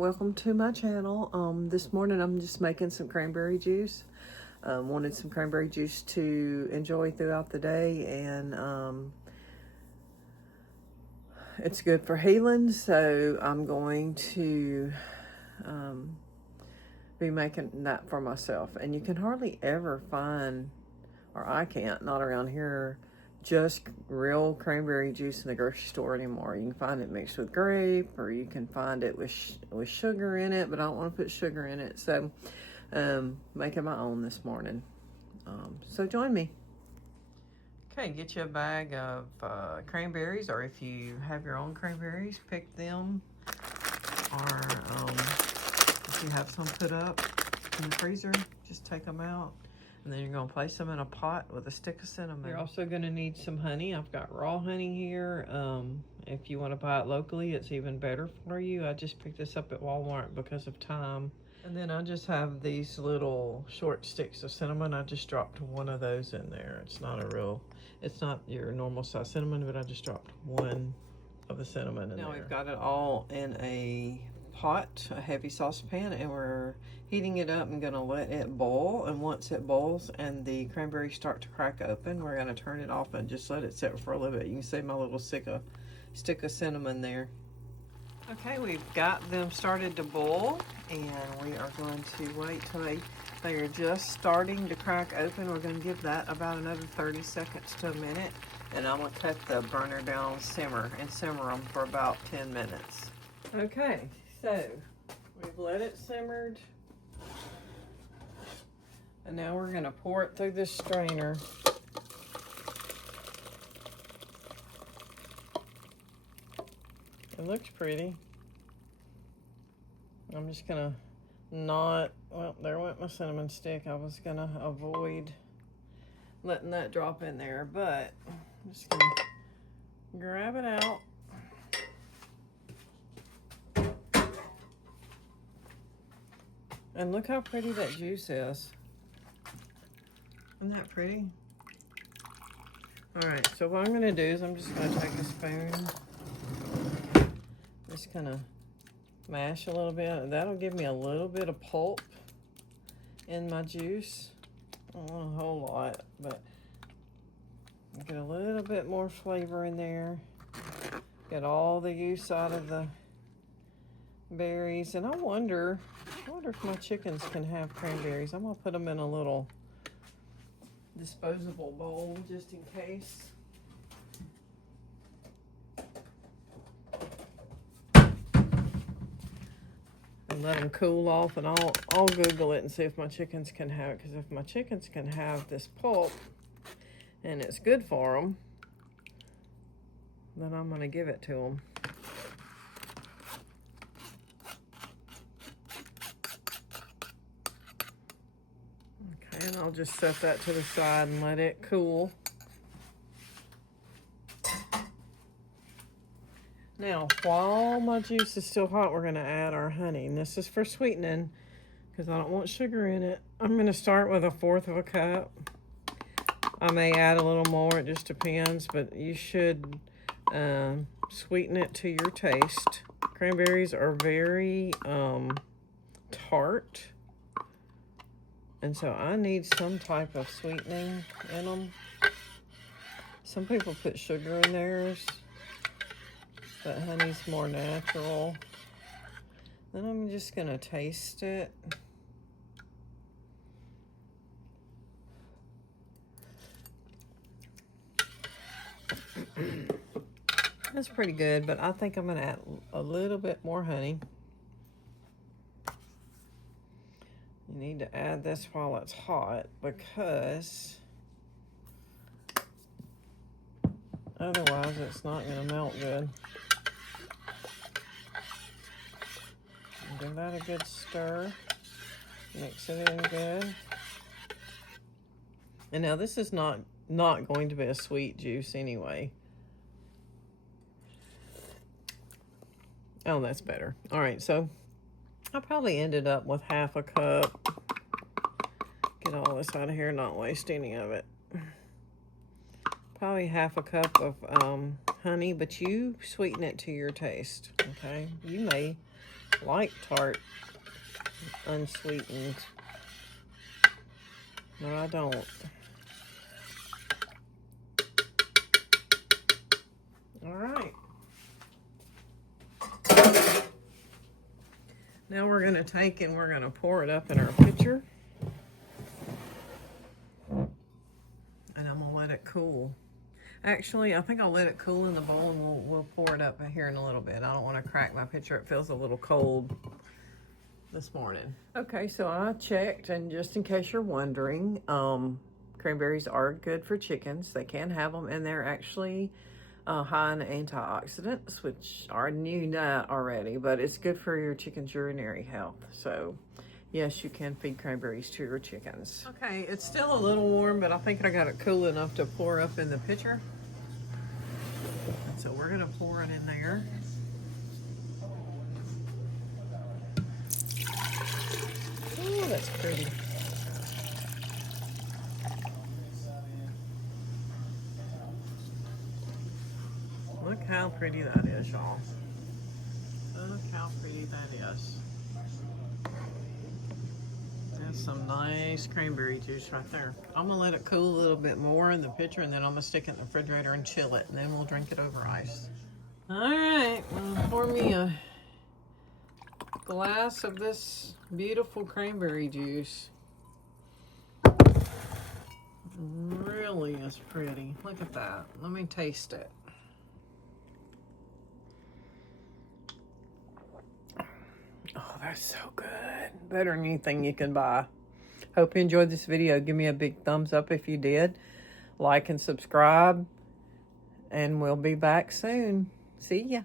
welcome to my channel. This morning I'm just making some cranberry juice. Wanted some cranberry juice to enjoy throughout the day, and it's good for healing, so I'm going to be making that for myself. And you can hardly ever find, or I can't, not around here, just real cranberry juice in the grocery store anymore. You can find it mixed with grape, or you can find it with sugar in it, but I don't want to put sugar in it. So making my own this morning. So join me. Okay, get you a bag of cranberries, or if you have your own cranberries, pick them. Or if you have some put up in the freezer, just take them out. And then you're going to place them in a pot with a stick of cinnamon. You're also going to need some honey. I've got raw honey here. If you want to buy it locally, it's even better for you. I just picked this up at Walmart because of time. And then I just have these little short sticks of cinnamon. I just dropped one of those in there. It's not your normal size cinnamon, but I just dropped one of the cinnamon in there. Now we've got it all in a pot, a heavy saucepan, and we're heating it up and gonna let it boil. And once it boils and the cranberries start to crack open, we're gonna turn it off and just let it sit for a little bit. You can see my little stick of cinnamon there. Okay, we've got them started to boil, and we are going to wait till they are just starting to crack open. We're going to give that about another 30 seconds to a minute, and I'm going to cut the burner down, simmer them for about 10 minutes. Okay, so we've let it simmered, and now we're going to pour it through this strainer. It looks pretty. I'm just gonna well, there went my cinnamon stick. I was gonna avoid letting that drop in there, but I'm just gonna grab it out. And look how pretty that juice is. Isn't that pretty? All right, so what I'm gonna do is I'm just gonna take a spoon, just gonna mash a little bit. That'll give me a little bit of pulp in my juice. I don't want a whole lot, but get a little bit more flavor in there. Get all the juice out of the berries. And I wonder if my chickens can have cranberries. I'm gonna put them in a little disposable bowl just in case. And let them cool off, and I'll Google it and see if my chickens can have it, because if my chickens can have this pulp and it's good for them, then I'm going to give it to them. Okay, and I'll just set that to the side and let it cool. Now, while my juice is still hot, we're going to add our honey. And this is for sweetening, because I don't want sugar in it. I'm going to start with 1/4 of a cup. I may add a little more, it just depends, but you should sweeten it to your taste. Cranberries are very tart, and so I need some type of sweetening in them. Some people put sugar in theirs, but honey's more natural. Then I'm just gonna taste it. That's pretty good, but I think I'm gonna add a little bit more honey. You need to add this while it's hot, because otherwise it's not gonna melt good. Give that a good stir. Mix it in good. And now this is not going to be a sweet juice anyway. Oh, that's better. All right, so I probably ended up with 1/2 cup. Get all this out of here, not waste any of it. Probably 1/2 cup of honey, but you sweeten it to your taste, okay? You may like tart, unsweetened. No, I don't. All right. Now we're going to take and we're going to pour it up in our pitcher. And I'm going to let it cool. Actually, I think I'll let it cool in the bowl and we'll pour it up here in a little bit. I don't want to crack my pitcher. It feels a little cold this morning. Okay, so I checked, and just in case you're wondering, cranberries are good for chickens. They can have them, and they're actually high in antioxidants, which I knew that already, but it's good for your chicken's urinary health. So yes, you can feed cranberries to your chickens. Okay, it's still a little warm, but I think I got it cool enough to pour up in the pitcher. And so we're gonna pour it in there. Oh, that's pretty. Look how pretty that is, y'all. Look how pretty that is. That's some nice cranberry juice right there. I'm gonna let it cool a little bit more in the pitcher, and then I'm gonna stick it in the refrigerator and chill it, and then we'll drink it over ice. All right, well, pour me a glass of this beautiful cranberry juice. Really is pretty. Look at that. Let me taste it. Oh, that's so good. Better than anything you can buy. Hope you enjoyed this video. Give me a big thumbs up if you did. Like and subscribe. And we'll be back soon. See ya.